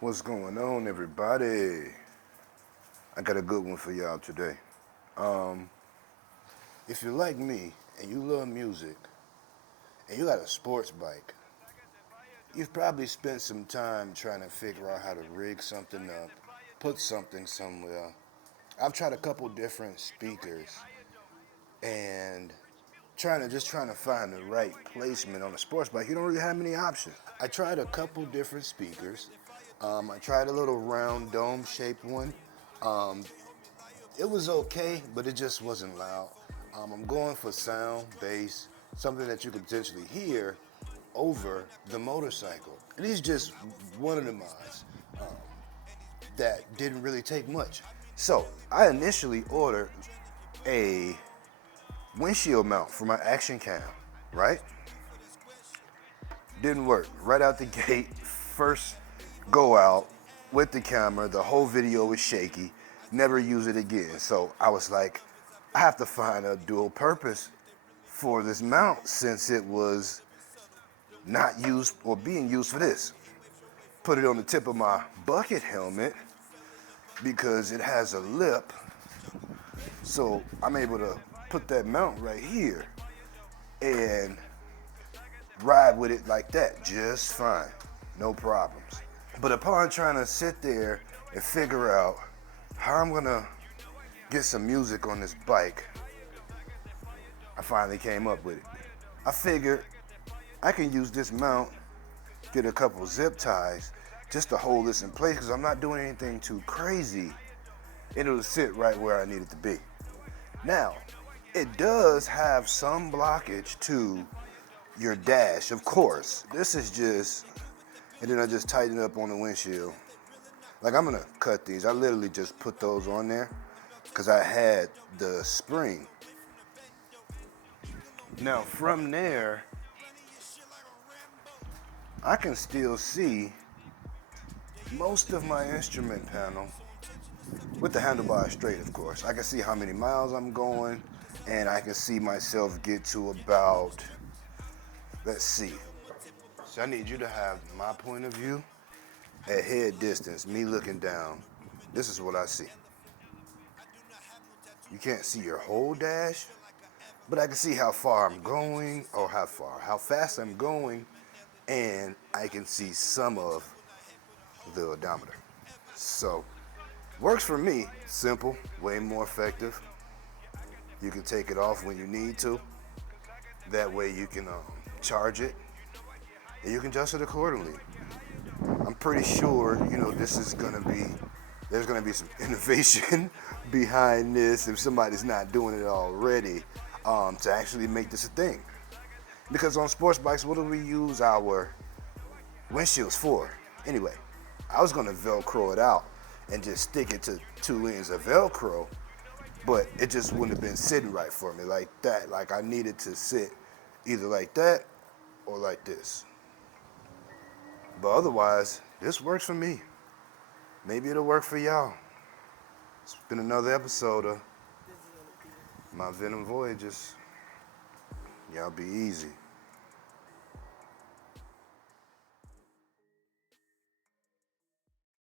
What's going on, everybody? I got a good one for y'all today. If you're like me and you love music and you got a sports bike, you've probably spent some time trying to figure out how to rig something up, put something somewhere. I've tried a couple different speakers and trying to find the right placement on a sports bike. You don't really have many options. I tried a couple different speakers. I tried a little round dome shaped one. It was okay, but it just wasn't loud. I'm going for sound, bass, something that you could potentially hear over the motorcycle. And he's just one of the mods that didn't really take much. So I initially ordered a windshield mount for my action cam, right? Didn't work. Right out the gate, first go out with the camera, the whole video was shaky, never use it again. So I was like, I have to find a dual purpose for this mount since it was not used or being used for this. Put it on the tip of my bucket helmet because it has a lip, so I'm able to put that mount right here and ride with it like that just fine, no problems. But upon trying to sit there and figure out how I'm gonna get some music on this bike, I finally came up with it. I figured I can use this mount, get a couple zip ties just to hold this in place because I'm not doing anything too crazy. It'll sit right where I need it to be. Now, it does have some blockage to your dash, of course. This is just, and then I just tighten it up on the windshield. Like, I'm gonna cut these. I literally just put those on there because I had the spring. Now from there, I can still see most of my instrument panel with the handlebar straight, of course. I can see how many miles I'm going, and I can see myself get to about, let's see. So I need you to have my point of view at head distance, me looking down. This is what I see. You can't see your whole dash, but I can see how far I'm going, or how fast I'm going, and I can see some of the odometer. So, works for me. Simple, way more effective. You can take it off when you need to. That way you can charge it, and you can adjust it accordingly. I'm pretty sure, there's gonna be some innovation behind this if somebody's not doing it already, to actually make this a thing. Because on sports bikes, what do we use our windshields for? Anyway, I was gonna Velcro it out and just stick it to 2 ends of Velcro, but it just wouldn't have been sitting right for me like that. Like, I needed to sit either like that or like this. But otherwise, this works for me. Maybe it'll work for y'all. It's been another episode of my Venom Voyages. Y'all be easy.